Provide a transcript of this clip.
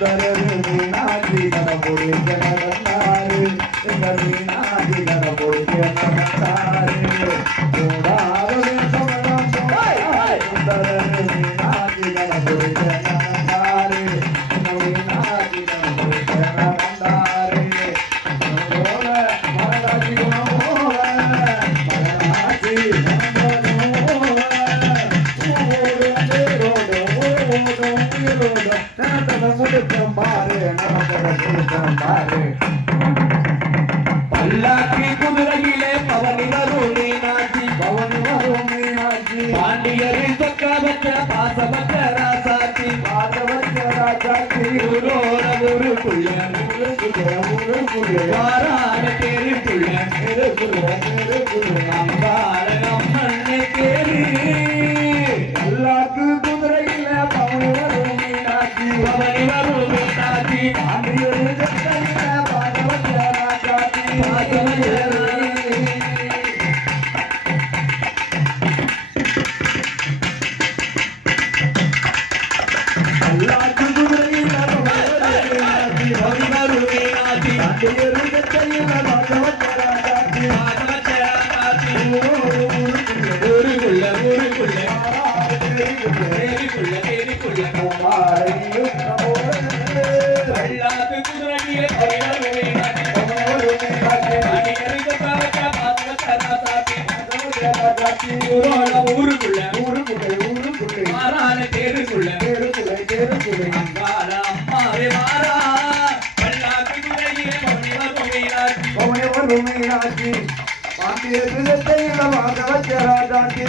ஊருக்குள்ள ஊருக்குள்ள தெருக்குள்ள தெருக்குள்ள பல்லாக்கு குதிரையிலே பவனி வரும் மீனாட்சி பாண்டியரை சொக்காவச்ச பாசவத்த ராசாத்தி பல்லாக்கு குதிரையிலே பவனி வரும் மீனாட்சி. பாண்டியரை ராசாட்சி பாசவத்த ராசாட்சி. ஊரோர ஊருக்குள்ள வாராட தெருக்குள்ள அம்பார அம்மண்ணே ஊருக்குள்ள பாசவத்த ஊருக்குள்ள ஊருக்குள்ள. தேருக்குள்ள தேருக்குள்ள தேருக்குள்ள. வரும் மீனாட்சி பாண்டிய ராஜாச்சி